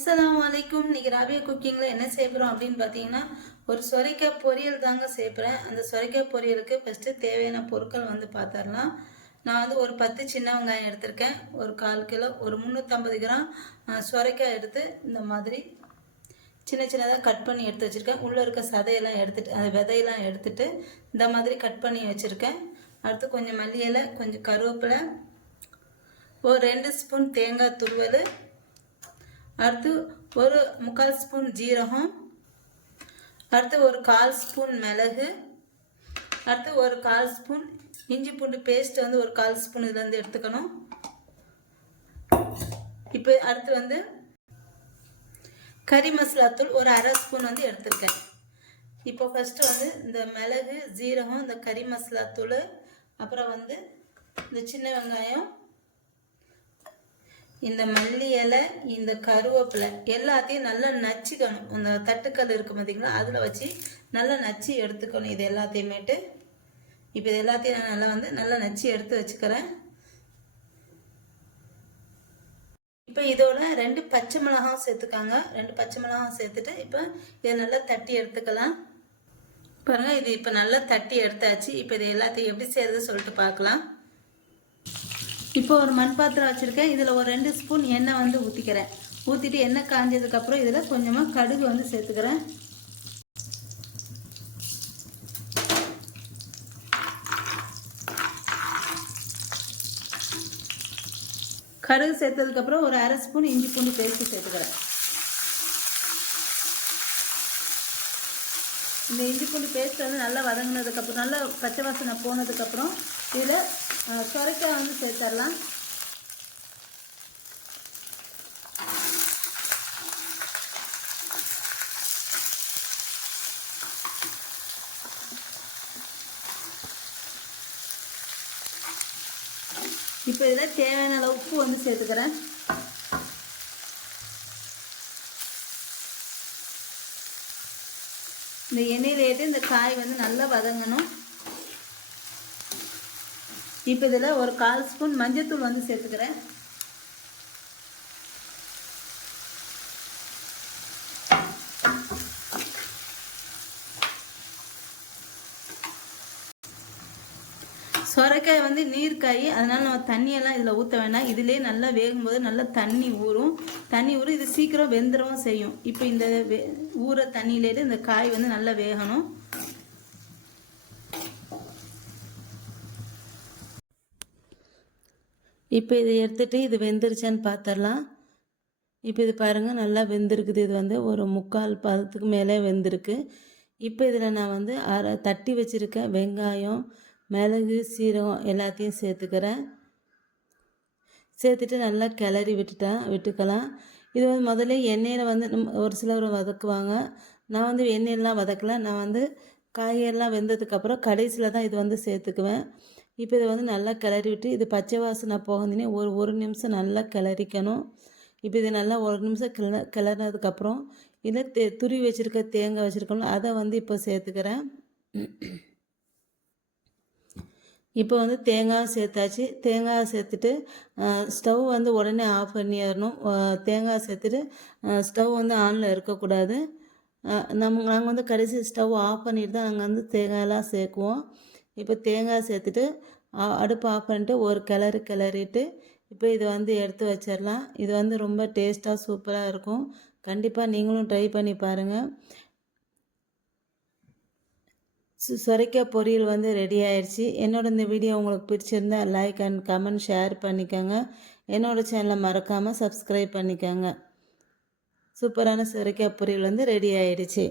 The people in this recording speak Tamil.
அஸ்ஸலாமு அலைக்கும். இன்னைக்கு ராபியா குக்கிங்கில் என்ன செய்ய போகிறோம் அப்படின்னு பார்த்தீங்கன்னா, ஒரு சொரைக்காய் பொரியல் தாங்க செய்ய போகிறேன். அந்த சொரைக்காய் பொரியலுக்கு ஃபஸ்ட்டு தேவையான பொருட்கள் பார்த்துடலாம். நான் ஒரு 10 சின்ன வெங்காயம் எடுத்திருக்கேன். ஒரு 1/4 கிலோ, ஒரு 350 கிராம் சொரைக்காய் எடுத்து இந்த மாதிரி சின்ன சின்னதாக கட் பண்ணி எடுத்து வச்சுருக்கேன். உள்ளே இருக்க சதையெல்லாம் எடுத்துகிட்டு, அந்த விதையெல்லாம் எடுத்துகிட்டு இந்த மாதிரி கட் பண்ணி வச்சுருக்கேன். அடுத்து கொஞ்சம் மல்லி இலை, கொஞ்சம் கருவேப்பிலை, ஒரு 2 ஸ்பூன் தேங்காய் துருவல், அடுத்து ஒரு 3/4 ஸ்பூன் ஜீரகம், அடுத்து ஒரு 1/4 ஸ்பூன் மிளகு, அடுத்து ஒரு 1/4 ஸ்பூன் இஞ்சி பூண்டு பேஸ்ட் ஒரு 1/4 ஸ்பூன் இதுலேருந்து எடுத்துக்கணும். இப்போ அடுத்து கறி மசாலா தூள் ஒரு 1/2 ஸ்பூன் எடுத்துருக்கேன். இப்போ ஃபஸ்ட்டு இந்த மிளகு, ஜீரகம், இந்த கறி மசாலா தூள், அப்புறம் இந்த சின்ன வெங்காயம், இந்த மல்லி இலை, இந்த கருவேப்பிலை எல்லாத்தையும் நல்லா நச்சுக்கணும். இந்த தட்டுக்கல் இருக்குது பார்த்தீங்களா, அதில் வச்சு நல்லா நச்சு எடுத்துக்கணும். இது எல்லாத்தையுமேட்டு இப்போ இது எல்லாத்தையும் நான் நல்லா நச்சு எடுத்து வச்சுக்கிறேன். இப்போ இதோட 2 பச்சை மிளகாய் சேர்த்துக்காங்க. 2 பச்சை மிளகாய் சேர்த்துட்டு இப்போ இதை நல்லா தட்டி எடுத்துக்கலாம். பாருங்கள், இது இப்போ நல்லா தட்டி எடுத்தாச்சு. இப்போ இது எல்லாத்தையும் எப்படி செய்கிறது சொல்லிட்டு பார்க்கலாம். இப்போ ஒரு மண் பாத்திரம் வச்சுருக்கேன். இதில் ஒரு 2 ஸ்பூன் எண்ணெய் ஊற்றிக்கிறேன். ஊற்றிட்டு எண்ணெய் காஞ்சதுக்கப்புறம் இதில் கொஞ்சமாக கடுகு சேர்த்துக்கிறேன். கடுகு சேர்த்ததுக்கப்புறம் ஒரு 1/2 ஸ்பூன் இஞ்சி பூண்டு பேஸ்ட்டு சேர்த்துக்கிறேன். இந்த இஞ்சி பூண்டு பேஸ்ட் நல்லா வதங்கினதுக்கப்புறம், நல்லா பச்சை வாசனை போனதுக்கப்புறம் இதில் சொரைக்காய் சேர்த்துடலாம். இப்போ இதில் தேவையான அளவு உப்பு சேர்த்துக்கிறேன். இந்த எண்ணெயில் ஏற்றி இந்த காய் நல்லா வதங்கணும். இப்போ இதில் ஒரு 1/4 ஸ்பூன் மஞ்சத்தூள் சேர்த்துக்கிறேன். சொரைக்காய் நீர்க்காய், அதனால் நம்ம தண்ணியெல்லாம் இதில் ஊற்ற வேண்டாம். இதிலே நல்லா வேகும்போது நல்லா தண்ணி ஊறும். இது சீக்கிரம் வெந்துடவும் செய்யும். இப்போ இந்த ஊற தண்ணியிலேயே இந்த காய் நல்லா வேகணும். இப்போ இதை எடுத்துகிட்டு இது வெந்துருச்சான்னு பார்த்துடலாம். இப்போ இது பாருங்கள், நல்லா வெந்திருக்குது. இது ஒரு 3/4 பதத்துக்கு மேலே வெந்திருக்கு. இப்போ இதில் நான் தட்டி வச்சுருக்க வெங்காயம், மிளகு, சீரகம் எல்லாத்தையும் சேர்த்துக்கிறேன். சேர்த்துட்டு நல்லா கிளறி விட்டுக்கலாம். இது முதல்ல எண்ணெயில் ஒரு சிலர் வதக்குவாங்க. நான் எண்ணெயெல்லாம் வதக்கலை. நான் காயெல்லாம் வெந்ததுக்கப்புறம் கடைசியில் தான் இது சேர்த்துக்குவேன். இப்போ இதை நல்லா கிளறி விட்டு இது பச்சை வாசனை போகணுன்னே ஒரு நிமிஷம் நல்லா கிளறிக்கணும். இப்போ இது நல்லா ஒரு நிமிஷம் கிளறினதுக்கப்புறம் இதில் துருவி வச்சுருக்க தேங்காய் வச்சுருக்கணும், அதை இப்போ சேர்த்துக்கிறேன். இப்போ தேங்காய் சேர்த்தாச்சு. தேங்காய் சேர்த்துட்டு ஸ்டவ் உடனே ஆஃப் பண்ணிடணும். தேங்காய் சேர்த்துட்டு ஸ்டவ் ஆனில் இருக்கக்கூடாது. நாங்கள் கடைசி ஸ்டவ் ஆஃப் பண்ணிட்டு தான் நாங்கள் தேங்காயெல்லாம் சேர்க்குவோம். இப்போ தேங்காய் சேர்த்துட்டு அடுப்பு ஆஃப் பண்ணிட்டு ஒரு கிளறிட்டு இப்போ இது எடுத்து வச்சிடலாம். இது ரொம்ப டேஸ்ட்டாக சூப்பராக இருக்கும். கண்டிப்பாக நீங்களும் ட்ரை பண்ணி பாருங்கள். சொரைக்காய் பொரியல் ரெடி ஆயிடுச்சு. இந்த வீடியோ உங்களுக்கு பிடிச்சிருந்தா லைக் அண்ட் கமெண்ட் ஷேர் பண்ணிக்கோங்க. என்னோடய சேனலை மறக்காமல் சப்ஸ்கிரைப் பண்ணிக்கோங்க. சூப்பரான சொரைக்காய் பொரியல் ரெடி ஆயிடுச்சு.